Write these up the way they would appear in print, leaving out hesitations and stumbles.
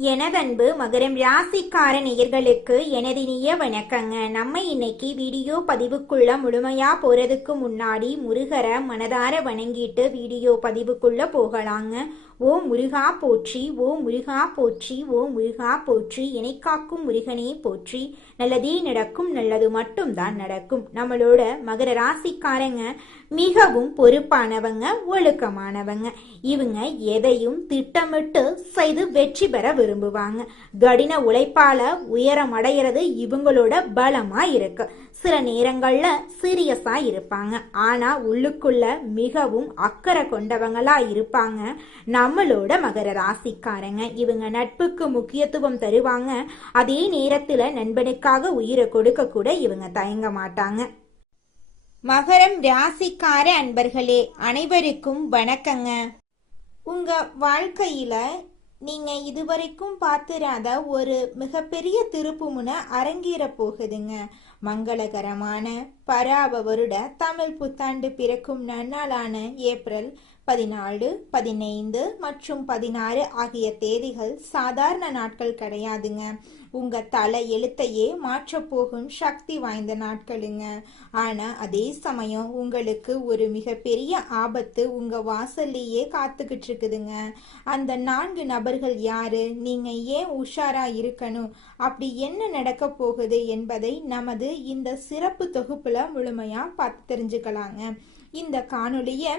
எனதன்பு மகரம் ராசிக்கார நேயர்களுக்கு எனது இனிய வணக்கங்க. நம்ம இன்னைக்கு வீடியோ பதிவுக்குள்ள முழுமையா போறதுக்கு முன்னாடி முருகரை மனதார வணங்கிட்டு வீடியோ பதிவுக்குள்ள போகலாங்க. ஓ முருகா போற்றி, ஓ முருகா போற்றி, ஓ முருகா போற்றி, என்னை காக்கும் முருகனே போற்றி. நல்லதே நடக்கும், நல்லது மட்டும்தான் நடக்கும். நம்மளோட மகர ராசிக்காரங்க மிகவும் பொறுப்பானவங்க, ஒழுக்கமானவங்க. இவங்க எதையும் திட்டமிட்டு செய்து வெற்றி பெற விரும்புவாங்க. கடின உழைப்பால உயரம் அடைகிறது இவங்களோட பலமா இருக்கு. சில நேரங்கள்ல சீரியஸா இருப்பாங்க, ஆனா உள்ளுக்குள்ள மிகவும் அக்கறை கொண்டவங்களா இருப்பாங்க நம்மளோட மகர ராசிக்காரங்க. இவங்க நட்புக்கு முக்கியத்துவம் தருவாங்க, அதே நேரத்துல நண்பனுக்காக உயிரை கொடுக்க கூட இவங்க தயங்க மாட்டாங்க. மகரம் ராசிக்கார அன்பர்களே அனைவருக்கும் வணக்கங்க. உங்க வாழ்க்கையில நீங்க இதுவரைக்கும் பார்த்திராத ஒரு மிகப்பெரிய திருப்புமுனை அரங்கேற போகுதுங்க. மங்களகரமான பராப வருட தமிழ் புத்தாண்டு பிறக்கும் நன்னாளான ஏப்ரல் 14, 15 மற்றும் 16 ஆகிய தேதிகள் சாதாரண நாட்கள் கிடையாதுங்க. உங்க தலை எழுத்தையே மாற்றப்போகும் சக்தி வாய்ந்த நாட்களுங்க. ஆனா அதே சமயம் உங்களுக்கு ஒரு மிகப்பெரிய ஆபத்து உங்க வாசல்லையே காத்துக்கிட்டு இருக்குதுங்க. அந்த 4 நபர்கள் யாரு, நீங்க ஏன் உஷாரா இருக்கணும், அப்படி என்ன நடக்க போகுது என்பதை நமது இந்த சிறப்பு தொகுப்புல முழுமையா பார்த்து தெரிஞ்சுக்கலாங்க. இந்த காணொளிய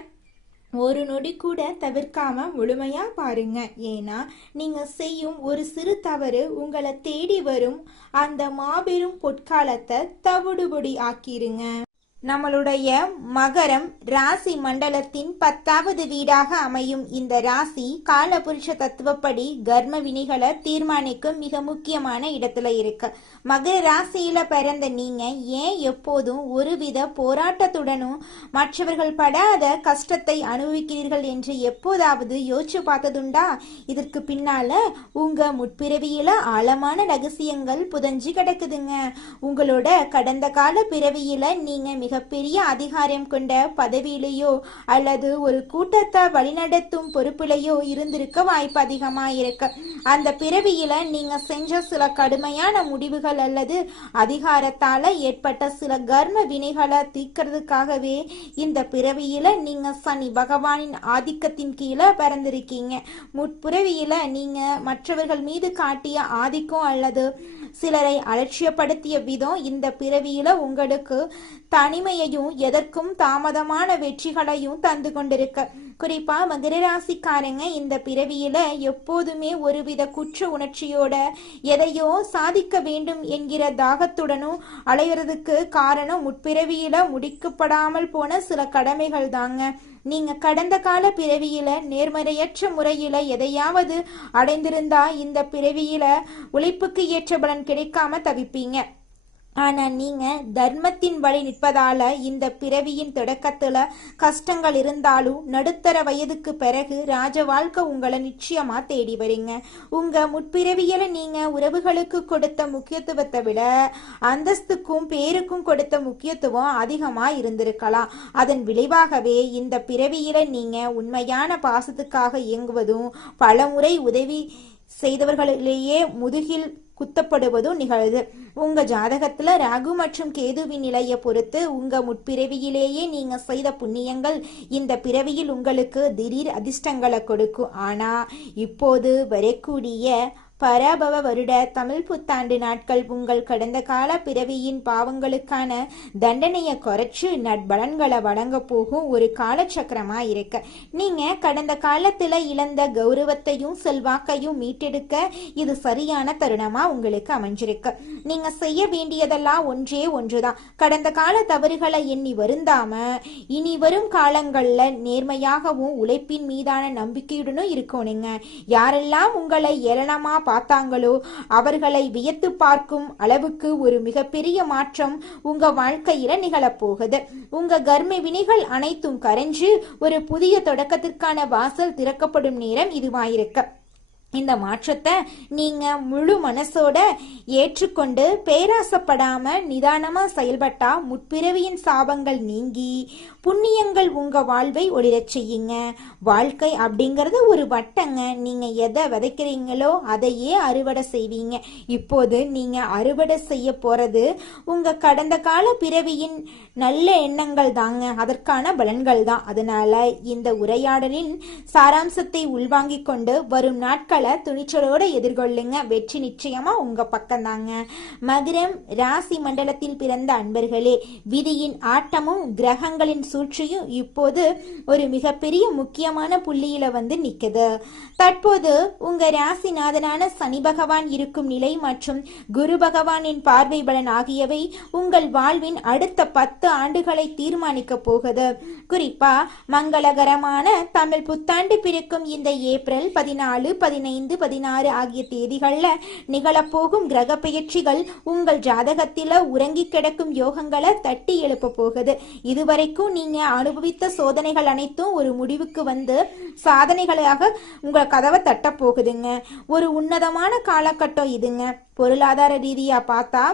ஒரு நொடி கூட தவிர்க்காம முழுமையா பாருங்க. ஏன்னா நீங்க செய்யும் ஒரு சிறு தவறு உங்களை தேடி வரும் அந்த மாபெரும் பொற்காலத்தை தவிடுபொடி ஆக்கிருங்க. நம்மளுடைய மகரம் ராசி மண்டலத்தின் 10வது வீடாக அமையும் இந்த ராசி காலபுருஷ தத்துவப்படி கர்ம வினிகளை தீர்மானிக்கும் மிக முக்கியமான இடத்துல இருக்கு. மகர ராசியில பிறந்த நீங்க ஏன் எப்போதும் ஒருவித போராட்டத்துடனும் மற்றவர்கள் படாத கஷ்டத்தை அனுபவிக்கிறீர்கள் என்று எப்போதாவது யோசிச்சு பார்த்ததுண்டா? இதற்கு பின்னால உங்க முற்பிறவியில ஆழமான ரகசியங்கள் புதஞ்சு கிடக்குதுங்க. உங்களோட கடந்த கால பிறவியில நீங்க மிகப்பெரிய அதிகாரம் கொண்ட பதவியிலேயோ அல்லது ஒரு கூட்டத்தை வழிநடத்தும் பொறுப்பிலேயோ இருந்திருக்க வாய்ப்பு அதிகமா இருக்கு. அந்த பிறவியில நீங்க செஞ்ச சில கடுமையான முடிவுகள் அல்லது அதிகாரத்தால ஏற்பட்ட சில கர்ம வினைகளை தீர்க்கிறதுக்காகவே இந்த பிறவியில நீங்க சனி பகவானின் ஆதிக்கத்தின் கீழே பிறந்திருக்கீங்க. முற்பிறவியில நீங்க மற்றவர்கள் மீது காட்டிய ஆதிக்கம் அல்லது சிலரை அலட்சியப்படுத்திய விதம் இந்த பிறவியில உங்களுக்கு தனிமையையும் எதற்கும் தாமதமான வெற்றிகளையும் தந்து கொண்டிருக்க. குறிப்பா மகர ராசிக்காரங்க இந்த பிறவியில எப்போதுமே ஒருவித குற்ற உணர்ச்சியோட எதையோ சாதிக்க வேண்டும் என்கிற தாகத்துடனும் அலையிறதுக்கு காரணம் முற்பிறவியில முடிக்கப்படாமல் போன சில கடமைகள் தாங்க. நீங்க கடந்த கால பிறவியில நேர்மறையற்ற முறையில எதையாவது அடைந்திருந்தா இந்த பிறவியில உழைப்புக்கு ஏற்ற பலன் கிடைக்காம தவிப்பீங்க. ஆனா நீங்க தர்மத்தின் வழி நிற்பதால இந்த பிறவியின் தொடக்கத்துல கஷ்டங்கள் இருந்தாலும் நடுத்தர வயதுக்கு பிறகு ராஜ வாழ்க்கை உங்களை நிச்சயமா தேடி வரீங்க. உங்க முற்பிறவியில நீங்க உறவுகளுக்கு கொடுத்த முக்கியத்துவத்தை விட அந்தஸ்துக்கும் பேருக்கும் கொடுத்த முக்கியத்துவம் அதிகமா இருந்திருக்கலாம். அதன் விளைவாகவே இந்த பிறவியில நீங்க உண்மையான பாசத்துக்காக இயங்குவதும் பலமுறை உதவி செய்தவர்களிலேயே முதுகில் குத்தப்படுவதும் நிகழ்து. உங்க ஜாதகத்துல ராகு மற்றும் கேதுவின் நிலையை பொறுத்து உங்க முற்பிறவியிலேயே நீங்க செய்த புண்ணியங்கள் இந்த பிறவியில் உங்களுக்கு திடீர் அதிர்ஷ்டங்களை கொடுக்கும். ஆனா இப்போது வரக்கூடிய பராபவ வருட தமிழ் புத்தாண்டு நாட்கள் உங்கள் கடந்த கால பிறவியின் பாவங்களுக்கான தண்டனையை குறைச்சு நட்பலன்களை வழங்க போகும் ஒரு காலச்சக்கரமா இருக்கு. நீங்க கடந்த காலத்துல இழந்த கௌரவத்தையும் செல்வாக்கையும் மீட்டெடுக்க இது சரியான தருணமா உங்களுக்கு அமைஞ்சிருக்கு. நீங்க செய்ய வேண்டியதெல்லாம் ஒன்றே ஒன்றுதான். கடந்த கால தவறுகளை எண்ணி வருந்தாம இனி வரும் காலங்கள்ல நேர்மையாகவும் உழைப்பின் மீதான நம்பிக்கையுடனும் இருக்கணுங்க. யாரெல்லாம் உங்களை ஏளனமா பார்த்தாங்களோ அவர்களை வியத்து பார்க்கும் அளவுக்கு ஒரு மிகப்பெரிய மாற்றம் உங்க வாழ்க்கையில நிகழப்போகுது. உங்க கர்ம வினைகள் அனைத்தும் கரைஞ்சு ஒரு புதிய தொடக்கத்திற்கான வாசல் திறக்கப்படும் நேரம் இதுவாயிருக்கு. இந்த மாற்றத்தை நீங்க முழு மனசோட ஏற்றுக்கொண்டு பேராசப்படாம நிதானமா செயல்பட்டா முற்பிறவியின் சாபங்கள் நீங்கி புண்ணியங்கள் உங்க வாழ்வை ஒளிரச் செய்யுங்க. வாழ்க்கை அப்படிங்கறது ஒரு வட்டங்க. நீங்க எதை விதைக்கிறீங்களோ அதையே அறுவடை செய்வீங்க. இப்போது நீங்க அறுவடை செய்ய போறது உங்க கடந்த கால பிறவியின் நல்ல எண்ணங்கள் தாங்க, அதற்கான பலன்கள் தான். அதனால இந்த உரையாடலின் சாராம்சத்தை உள்வாங்கிக் கொண்டு வரும் நாட்கள் துணிச்சலோட எதிர்கொள்ளுங்க. வெற்றி நிச்சயமா உங்க பக்கம் தாங்க. மகரம் ராசி மண்டலத்தில் பிறந்த அன்பர்களே, விதியின் ஆட்டமும் கிரகங்களின் சூழ்ச்சியும் இப்போது ஒரு மிகப்பெரிய முக்கியமான புள்ளியில வந்து நிக்குது. தற்போது உங்க ராசிநாதனான சனி பகவான் இருக்கும் நிலை மற்றும் குரு பகவானின் பார்வை பலன் ஆகியவை உங்கள் வாழ்வின் அடுத்த 10 ஆண்டுகளை தீர்மானிக்க போகுது. குறிப்பா மங்களகரமான தமிழ் புத்தாண்டு பிறக்கும் இந்த ஏப்ரல் 14, 15, 16 ஆகிய தேதிகள்ல நிகழப்போகும் கிரக பெயர்ச்சிகள் உங்கள் ஜாதகத்தில உறங்கி கிடக்கும் யோகங்களை தட்டி எழுப்ப போகுது. இதுவரைக்கும் நீங்க அனுபவித்த சோதனைகள் அனைத்தும் ஒரு முடிவுக்கு வந்து சாதனைகளாக உங்க கதவை தட்ட போகுதுங்க. ஒரு உன்னதமான காலகட்டம் இதுங்க. பொருளாதார ரீதியா பார்த்தா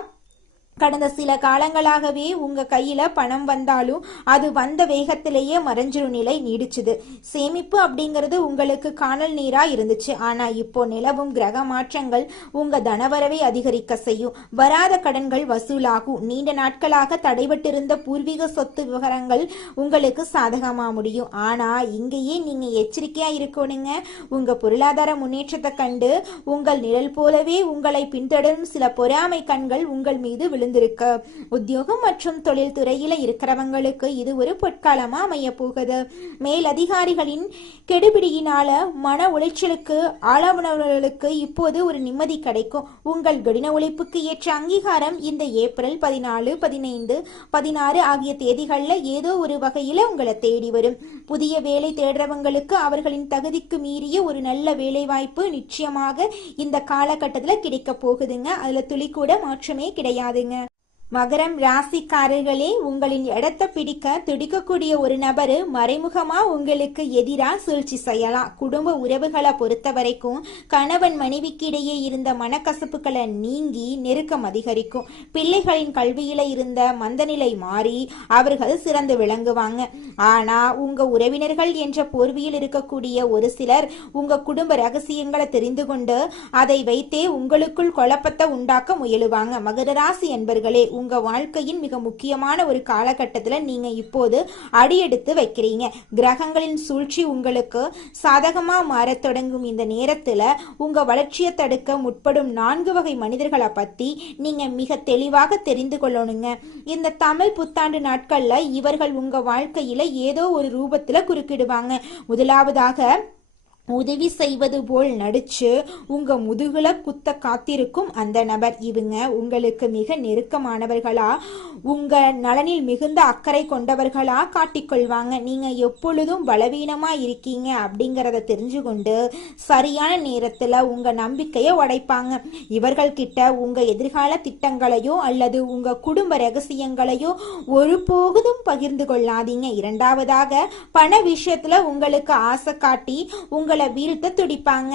கடந்த சில காலங்களாகவே உங்க கையில பணம் வந்தாலும் அது வந்த வேகத்திலேயே மறைஞ்சிரும் நிலை நீடிச்சுது. சேமிப்பு அப்படிங்கிறது உங்களுக்கு காணல் நீரா இருந்துச்சு. ஆனா இப்போ நிலவும் கிரக மாற்றங்கள் உங்க தனவரவை அதிகரிக்க செய்யும். வராத கடன்கள் வசூலாகும். நீண்ட நாட்களாக தடைபட்டிருந்த பூர்வீக சொத்து விவகாரங்கள் உங்களுக்கு சாதகமா முடியும். ஆனா இங்கேயே நீங்க எச்சரிக்கையா இருக்கணுங்க. உங்க பொருளாதார முன்னேற்றத்தை கண்டு உங்கள் நிழல் போலவே உங்களை பின்தொடரும் சில பொறாமை கண்கள் உங்கள் மீது விழுந்திருக்க. உத்தியோகம் மற்றும் தொழில் துறையில இருக்கிறவங்களுக்கு இது ஒரு பொற்காலமா அமைய போகுது. மேலதிகாரிகளின் கெடுபிடியினால மன உளைச்சலுக்கு ஆளானவர்களுக்கு இப்போது ஒரு நிம்மதி கிடைக்கும். உங்கள் கடின உழைப்புக்கு ஏற்ற அங்கீகாரம் இந்த ஏப்ரல் 14, 15, 16 ஆகிய தேதிகள்ல ஏதோ ஒரு வகையில உங்களை தேடி வரும். புதிய வேலை தேடுறவங்களுக்கு அவர்களின் தகுதிக்கு மீறிய ஒரு நல்ல வேலை வாய்ப்பு நிச்சயமாக இந்த காலகட்டத்தில் கிடைக்க போகுதுங்க. அதுல துளி கூட மாற்றமே கிடையாதுங்க. மகரம் ராசிக்காரர்களே, உங்களின் இடத்தை பிடிக்க துடிக்கக்கூடிய ஒரு நபர் மறைமுகமா உங்களுக்கு எதிராக சூழ்ச்சி செய்யலாம். குடும்ப உறவுகளை பொறுத்த வரைக்கும் கணவன் மனைவிக்கு இடையே இருந்த மனக்கசப்புகளை நீங்கி நெருக்கம் அதிகரிக்கும். பிள்ளைகளின் கல்வியில இருந்த மந்தநிலை மாறி அவர்கள் சிறந்து விளங்குவாங்க. ஆனா உங்க உறவினர்கள் என்ற போர்வையில் இருக்கக்கூடிய ஒரு சிலர் உங்க குடும்ப ரகசியங்களை தெரிந்து கொண்டு அதை வைத்தே உங்களுக்குள் குழப்பத்தை உண்டாக்க முயலுவாங்க. மகர ராசி என்பர்களே, உங்க வாழ்க்கையின் மிக முக்கியமான ஒரு காலகட்டத்தில் நீங்க இப்போது அடியெடுத்து வைக்கிறீங்க. கிரகங்களின் சூழ்ச்சி உங்களுக்கு சாதகமா மாற தொடங்கும் இந்த நேரத்துல உங்க வளர்ச்சியை தடுக்க முற்படும் 4 வகை மனிதர்களை பத்தி நீங்க மிக தெளிவாக தெரிந்து கொள்ளணுங்க. இந்த தமிழ் புத்தாண்டு நாட்கள்ல இவர்கள் உங்க வாழ்க்கையில ஏதோ ஒரு ரூபத்துல குறுக்கிடுவாங்க. முதலாவதாக உதவி செய்வது போல் நடிச்சு உங்க முதுகுல குத்த காத்திருக்கும் அந்த நபர். இவங்க உங்களுக்கு மிக நெருக்கமானவர்களா, உங்க நலனில் மிகுந்த அக்கறை கொண்டவர்களா காட்டிக்கொள்வாங்க. நீங்க எப்பொழுதும் பலவீனமா இருக்கீங்க அப்படிங்கறத தெரிஞ்சு கொண்டு சரியான நேரத்துல உங்க நம்பிக்கையை உடைப்பாங்க. இவர்கள்கிட்ட உங்க எதிர்கால திட்டங்களையோ அல்லது உங்க குடும்ப ரகசியங்களையோ ஒருபோதும் பகிர்ந்து கொள்ளாதீங்க. இரண்டாவதாக பண விஷயத்துல உங்களுக்கு ஆசை காட்டி உங்களை வீழ்த்த துடிப்பாங்க.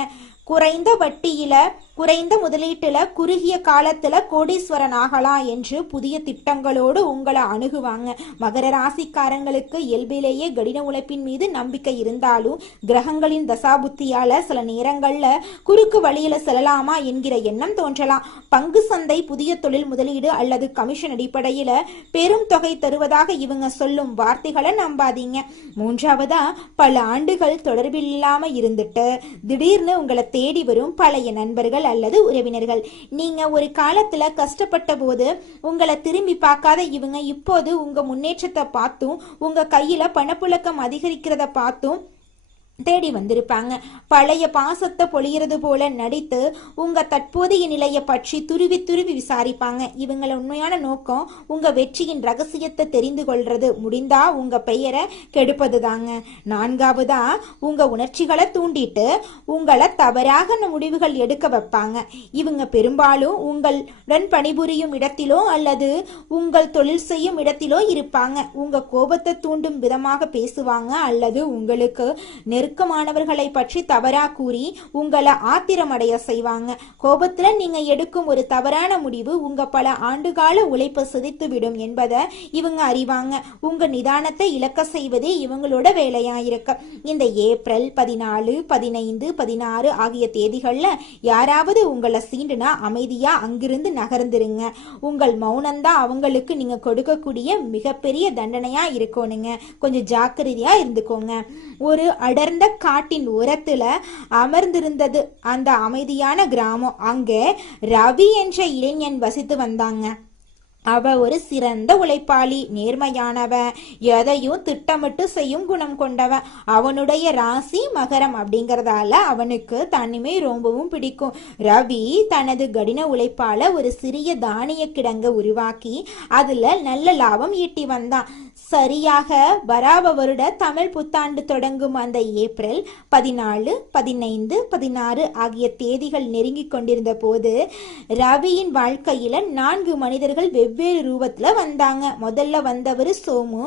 குறைந்த வட்டியில குறைந்த முதலீட்டுல குறுகிய காலத்துல கோடீஸ்வரன் ஆகலாம் என்று புதிய திட்டங்களோடு உங்களை அணுகுவாங்க. மகர ராசிக்காரங்களுக்கு இயல்பிலேயே கடின உழைப்பின் மீது நம்பிக்கை இருந்தாலும் கிரகங்களின் தசாபுத்தியால சில நேரங்கள்ல குறுக்கு வழியில செல்லலாமா என்கிற எண்ணம் தோன்றலாம். பங்கு சந்தை, புதிய தொழில் முதலீடு அல்லது கமிஷன் அடிப்படையில பெரும் தொகை தருவதாக இவங்க சொல்லும் வார்த்தைகளை நம்பாதீங்க. மூன்றாவதா, பல ஆண்டுகள் தொடர்பில்லாம இருந்துட்டு திடீர்னு உங்களை தேடி வரும் பழைய நண்பர்கள் அல்லது உறவினர்கள். நீங்க ஒரு காலத்துல கஷ்டப்பட்ட போது உங்களை திரும்பி பார்க்காத இவங்க இப்போது உங்க முன்னேற்றத்தை பார்த்தும் உங்க கையில பணப்புழக்கம் அதிகரிக்கிறத பார்த்தும் தேடி வந்திருப்பாங்க. பழைய பாசத்தை பொழியறது போல நடித்து உங்க தற்போதைய நிலையை பற்றி துருவி துருவி விசாரிப்பாங்க. இவங்கள உண்மையான நோக்கம் உங்க வெற்றியின் ரகசியத்தை தெரிந்து கொள்றது, முடிந்தா உங்க பெயரை கெடுப்பது தாங்க. நான்காவதா, உங்க உணர்ச்சிகளை தூண்டிட்டு உங்களை தவறாக முடிவுகள் எடுக்க வைப்பாங்க. இவங்க பெரும்பாலும் உங்களுடன் பணிபுரியும் இடத்திலோ அல்லது உங்கள் தொழில் செய்யும் இடத்திலோ இருப்பாங்க. உங்க கோபத்தை தூண்டும் விதமாக பேசுவாங்க அல்லது உங்களுக்கு நெருக்கமானவர்களை பற்றி தவறா கூறி உங்களை ஆத்திரமடைய செய்வாங்க. கோபத்துல நீங்க எடுக்கும் ஒரு தவறான முடிவு உங்க பல ஆண்டுகால உழைப்பை சிதைத்துவிடும் என்பதை இவங்க அறிவாங்க. உங்க நிதானத்தை இழக்க செய்வதே இவங்களோட வேலையா இருக்கு. இந்த ஏப்ரல் 14, 15, 16 ஆகிய தேதிகள்ல யாராவது உங்களை சீண்டுனா அமைதியா அங்கிருந்து நகர்ந்துருங்க. உங்கள் மௌனம்தான் அவங்களுக்கு நீங்க கொடுக்கக்கூடிய மிகப்பெரிய தண்டனையா இருக்கணுங்க. கொஞ்சம் ஜாக்கிரதையா இருந்துக்கோங்க. ஒரு அடர்ந்த காட்டின் ஓரத்துல அமர்ந்திருந்தது அந்த அமைதியான கிராமம். அங்கே ரவி என்ற இளைஞன் வசித்து வந்தாங்க. அவ ஒரு சிறந்த உழைப்பாளி, நேர்மையானவ, எதையும் திட்டமிட்டு செய்யும் குணம் கொண்டவ. அவனுடைய ராசி மகரம் அப்படிங்கறதால அவனுக்கு தனிமை ரொம்பவும் பிடிக்கும். ரவி தனது கடின உழைப்பால ஒரு சிறிய தானிய கிடங்க உருவாக்கி அதுல நல்ல லாபம் ஈட்டி வந்தான். சரியாக வராப வருட தமிழ் புத்தாண்டு தொடங்கும் அந்த ஏப்ரல் 14, 15, 16 ஆகிய தேதிகள் நெருங்கி கொண்டிருந்த போது ரவியின் வாழ்க்கையில 4 மனிதர்கள் வெவ்வேறு ரூபத்துல வந்தாங்க. முதல்ல வந்தவர் சோமு.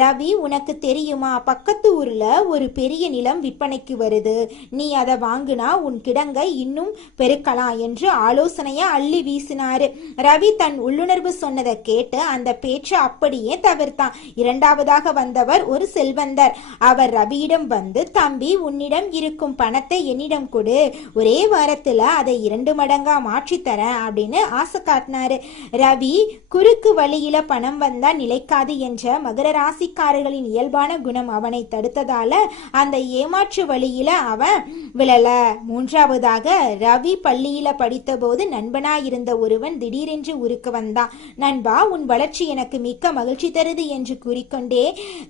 ரவி, உனக்கு தெரியுமா, பக்கத்து ஊர்ல ஒரு பெரிய நிலம் விற்பனைக்கு வருது, நீ அதை வாங்குனா உன் கிடங்க இன்னும் பெருக்கலாம் என்று ஆலோசனையா அள்ளி வீசினாரு. ரவி தன் உள்ளுணர்வு சொன்னதை கேட்டு அந்த பேச்சை அப்படியே தவிர்த்தான். இரண்டாவதாக வந்தவர் ஒரு செல்வந்தர். அவர் ரவியிடம் வந்து, தம்பி, உன்னிடம் இருக்கும் பணத்தை என்னிடம் கொடு, ஒரே வாரத்துல அதை 2 மடங்கா மாற்றித்தர அப்படின்னு ஆசை காட்டினாரு. ரவி, குறுக்கு வழியில பணம் வந்தா நிலைக்காது என்ற மகர ராசிக்காரர்களின் இயல்பான குணம் அவனை தடுத்ததால அந்த ஏமாற்று வழியில அவன் விழல. மூன்றாவதாக ரவி பள்ளியில படித்த போது நண்பனாயிருந்த ஒருவன் திடீரென்று ஊருக்கு வந்தான். நண்பா, உன் வளர்ச்சி எனக்கு மிக்க மகிழ்ச்சி தருது என்று கூறிக்கொண்டே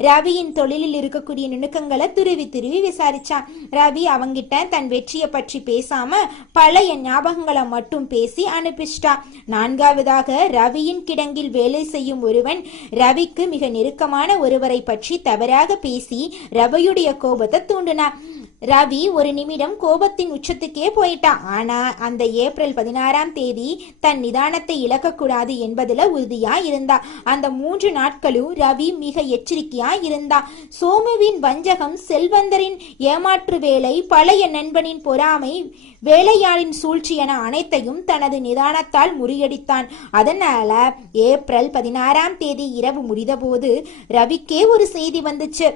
ரவியின் தொழிலில் இருக்கக்கூடிய நுணுக்கங்களை துருவி துருவி விசாரிச்சான். ரவி அவங்கிட்ட தன் வெற்றியை பற்றி பேசாம பழைய ஞாபகங்களை மட்டும் பேசி அனுப்பிச்சிட்டான். நான்காவதாக ரவியின் கிடங்கில் வேலை செய்யும் ஒருவன் ரவிக்கு மிக நெருக்கமான ஒருவரை பற்றி தவறாக பேசி ரவியுடைய கோபத்தை தூண்டினான். ரவி ஒரு நிமிடம் கோபத்தின் உச்சத்துக்கே போயிட்டான். ஆனா அந்த ஏப்ரல் 16ஆம் தேதி தன் நிதானத்தை இழக்கக்கூடாது என்பதுல உறுதியா இருந்தா. அந்த 3 நாட்களும் ரவி மிக எச்சரிக்கையா இருந்தா. சோமுவின் வஞ்சகம், செல்வந்தரின் ஏமாற்று வேலை, பழைய நண்பனின் பொறாமை, வேலையாளின் சூழ்ச்சி என அனைத்தையும் தனது நிதானத்தால் முறியடித்தான். அதனால ஏப்ரல் 16ஆம் தேதி இரவு முடிந்தபோது ரவிக்கே ஒரு செய்தி வந்துச்சு.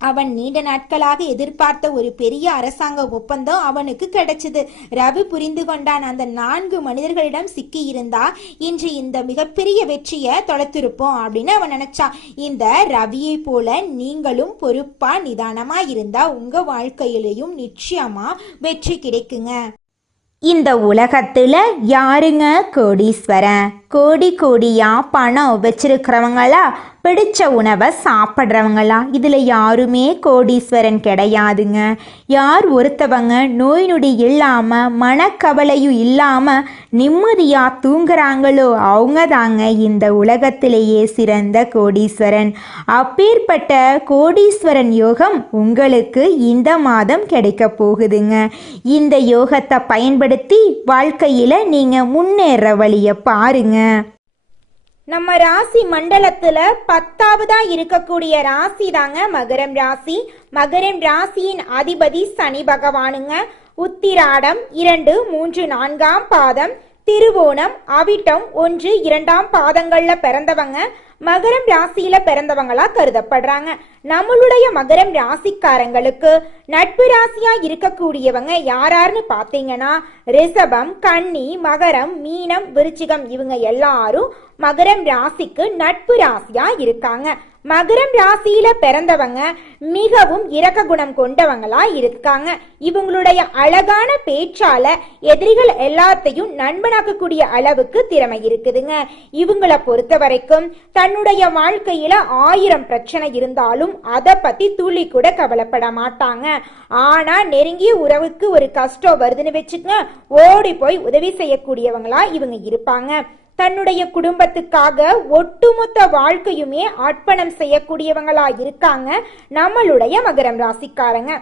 அவன் நீண்ட நாட்களாக எதிர்பார்த்த ஒரு பெரிய அரசாங்க ஒப்பந்தம் அவனுக்கு கிடைச்சது. ரவி புரிந்து கொண்டான், அந்த 4 மனிதர்களிடம் சிக்கி இருந்தா இன்று இந்த மிகப்பெரிய வெற்றியை தொலைத்திருப்போம் அப்படின்னு அவன் நினைச்சான். இந்த ரவியை போல நீங்களும் பொறுப்பா நிதானமா இருந்தா உங்க வாழ்க்கையிலையும் நிச்சயமா வெற்றி கிடைக்குங்க. இந்த உலகத்துல யாருங்க கோடீஸ்வரன்? கோடி கோடியா பணம் வச்சிருக்கிறவங்களா, பிடிச்ச உணவை சாப்பிட்றவங்களா? இதில் யாருமே கோடீஸ்வரன் கிடையாதுங்க. யார் ஒருத்தவங்க நோய் நொடி இல்லாமல் மனக்கவலையும் இல்லாமல் நிம்மதியாக தூங்குறாங்களோ அவங்க தாங்க இந்த உலகத்திலேயே சிறந்த கோடீஸ்வரன். அப்பேற்பட்ட கோடீஸ்வரன் யோகம் உங்களுக்கு இந்த மாதம் கிடைக்க போகுதுங்க. இந்த யோகத்தை பயன்படுத்தி வாழ்க்கையில் நீங்கள் முன்னேற வழியை பாருங்க. நம்ம ராசி மண்டலத்துல 10ஆவதா இருக்கக்கூடிய ராசி தாங்க மகரம் ராசி. மகரம் ராசியின் அதிபதி சனி பகவானுங்க. உத்திராடம் 2, 3, 4ஆம் பாதம், திருவோணம், அவிட்டம் 1, 2ஆம் பாதங்கள்ல பிறந்தவங்க மகரம் ராசியில பிறந்தவங்களா கருதப்படுறாங்க. நம்மளுடைய மகரம் ராசிக்காரங்களுக்கு நட்பு ராசியா இருக்கக்கூடியவங்க யாராருன்னு பாத்தீங்கன்னா ரிஷபம், கன்னி, மகரம், மீனம், விருச்சிகம் இவங்க எல்லாரும் மகரம் ராசிக்கு நட்பு ராசியா இருக்காங்க. மகரம் ராசியில பிறந்தவங்க மிகவும் இரக்க குணம் கொண்டவங்களா இருக்காங்க. இவங்களுடைய அழகான பேச்சால எதிரிகள் எல்லாத்தையும் நண்பனாக்கக்கூடிய அளவுக்கு திறமை இருக்குதுங்க. இவங்களை பொறுத்த வரைக்கும் தன்னுடைய வாழ்க்கையில 1000 பிரச்சனை இருந்தாலும் அதை பத்தி துளி கூட கவலைப்பட மாட்டாங்க. ஆனா நெருங்கிய உறவுக்கு ஒரு கஷ்டம் வருதுன்னு வச்சுக்கங்க, ஓடி போய் உதவி செய்யக்கூடியவங்களா இவங்க இருப்பாங்க. தன்னுடைய குடும்பத்துக்காக ஒட்டுமொத்த வாழ்க்கையுமே அர்ப்பணம் செய்யக்கூடியவங்களா இருக்காங்க நம்மளுடைய மகரம் ராசிக்காரங்க.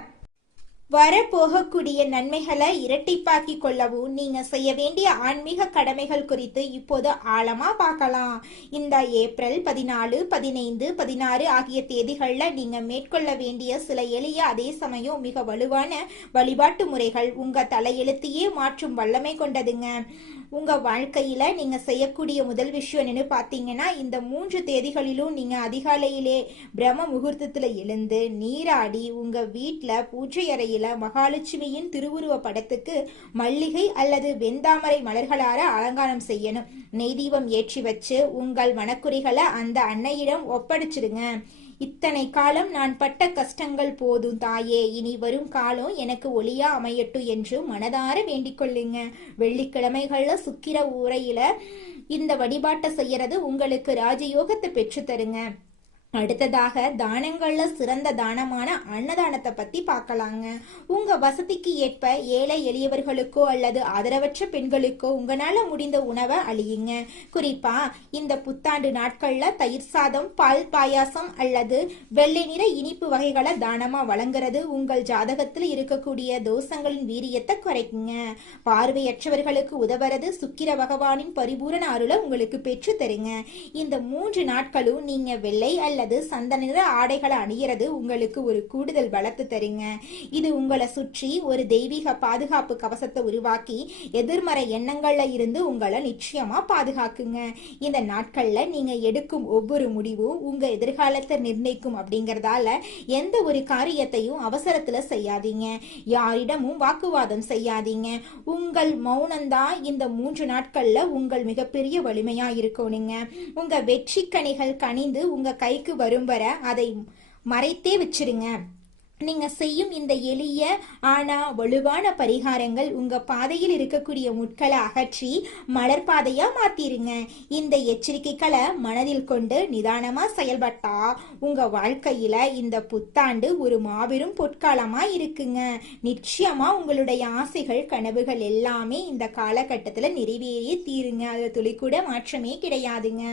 வரப்போகக்கூடிய நன்மைகளை இரட்டிப்பாக்கி கொள்ளவும் நீங்க செய்ய வேண்டிய ஆன்மீக கடமைகள் குறித்து இப்போது ஆழமா பார்க்கலாம். இந்த ஏப்ரல் 14, 15, 16 ஆகிய தேதிகள்ல நீங்க மேற்கொள்ள வேண்டிய சில எளிய அதே சமயம் மிக வலுவான வழிபாட்டு முறைகள் உங்க தலையெழுத்தையே மாற்றும் வல்லமை கொண்டதுங்க. உங்க வாழ்க்கையில நீங்க செய்யக்கூடிய முதல் விஷயம் என்னன்னு பாத்தீங்கன்னா, இந்த 3 தேதிகளிலும் நீங்க அதிகாலையிலே பிரம்ம முகூர்த்தத்துல எழுந்து நீராடி உங்க வீட்டுல பூஜை அறையில மகாலட்சுமியின் திருவுருவ படத்துக்கு மல்லிகை அல்லது வெந்தாமரை மலர்களால அலங்காரம் செய்யணும். நெய் தீபம் ஏற்றி வச்சு உங்கள் மனக்குறைகளை அந்த அன்னையிடம் ஒப்படைச்சிடுங்க. இத்தனை காலம் நான் பட்ட கஷ்டங்கள் போதும் தாயே, இனி வரும் காலம் எனக்கு ஒளியா அமையட்டும் என்று மனதார வேண்டிக் கொள்ளுங்க. வெள்ளிக்கிழமைகள்ல சுக்கிர உரையில இந்த வழிபாட்டை செய்யறது உங்களுக்கு ராஜயோகத்தை பெற்று தருங்க. அடுத்ததாக தானங்கள்ல சிறந்த தானமான அன்னதானத்தை பத்தி பார்க்கலாங்க. உங்க வசதிக்கு ஏற்ப ஏழை எளியவர்களுக்கோ அல்லது ஆதரவற்ற பெண்களுக்கோ உங்களால முடிந்த உணவை அளியுங்க. குறிப்பா இந்த புத்தாண்டு நாட்கள்ல தயிர் சாதம், பால் பாயாசம் அல்லது வெள்ளை நிற இனிப்பு வகைகளை தானமா வழங்குறது உங்கள் ஜாதகத்தில் இருக்கக்கூடிய தோஷங்களின் வீரியத்தை குறைக்குங்க. பார்வையற்றவர்களுக்கு உதவுறது சுக்கிர பகவானின் பரிபூரண அருளை உங்களுக்கு பெற்று தருங்க. இந்த 3 நாட்களும் நீங்க வெள்ளை அல்ல சந்தன நிற ஆடைகளை அணியறது உங்களுக்கு ஒரு கூடுதல் பலத்தை தருங்க. இது உங்களை சுற்றி ஒரு தெய்வீக பாதுகாப்பு கவசத்தை உருவாக்கி எதிர்மறை எண்ணங்கள்ல இருந்து உங்களை நிச்சயமா பாதுகாக்குங்க. இந்த நாட்கள்ல நீங்க எடுக்கும் ஒவ்வொரு முடிவும் உங்க எதிர்காலத்தை நிர்ணயிக்கும் அப்படிங்கறதால எந்த ஒரு காரியத்தையும் அவசரத்துல செய்யாதீங்க. யாரிடமும் வாக்குவாதம் செய்யாதீங்க. உங்கள் மௌனம்தான் இந்த 3 நாட்கள்ல உங்கள் மிகப்பெரிய வலிமையா இருக்கணுங்க. உங்க வெற்றி கனிகள் கனிந்து உங்க கைக்கு வரும் வர அதை மறைத்தே வச்சிருங்க. நீங்க செய்யும் இந்த எளிய ஆனா வலுவான பரிகாரங்கள் உங்க பாதையில் இருக்கக்கூடிய முட்களை அகற்றி மலர் பாதையா மாத்திருங்க. இந்த எச்சரிக்கைகளை மனதில் கொண்டு நிதானமா செயல்பட்டா உங்க வாழ்க்கையில இந்த புத்தாண்டு ஒரு மாபெரும் பொற்காலமா இருக்குங்க. நிச்சயமா உங்களுடைய ஆசைகள் கனவுகள் எல்லாமே இந்த காலகட்டத்துல நிறைவேறி தீருங்க. அதுல துளி கூட மாற்றமே கிடையாதுங்க.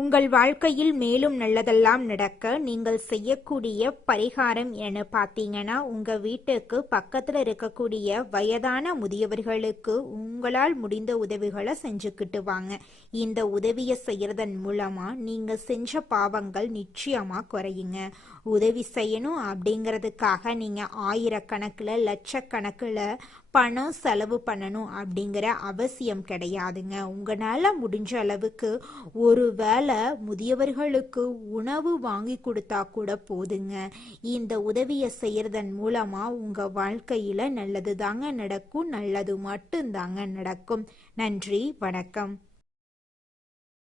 உங்கள் வாழ்க்கையில் மேலும் நல்லதெல்லாம் நடக்க நீங்கள் செய்யக்கூடிய பரிகாரம் என பார்த்தீங்கன்னா, உங்கள் வீட்டுக்கு பக்கத்தில் இருக்கக்கூடிய வயதான முதியவர்களுக்கு உங்களால் முடிந்த உதவிகளை செஞ்சுக்கிட்டு வாங்க. இந்த உதவியை செய்யறதன் மூலமாக நீங்கள் செஞ்ச பாவங்கள் நிச்சயமாக குறையுங்க. உதவி செய்யணும் அப்படிங்கிறதுக்காக நீங்கள் ஆயிரக்கணக்கில் லட்சக்கணக்கில் பணம் செலவு பண்ணணும் அப்படிங்கிற அவசியம் கிடையாதுங்க. உங்களால் முடிஞ்ச அளவுக்கு ஒரு வேளை முதியவர்களுக்கு உணவு வாங்கி கொடுத்தா கூட போதுங்க. இந்த உதவியை செய்யறதன் மூலமா உங்க வாழ்க்கையில நல்லது தாங்க நடக்கும், நல்லது மட்டும் தாங்க நடக்கும். நன்றி, வணக்கம்.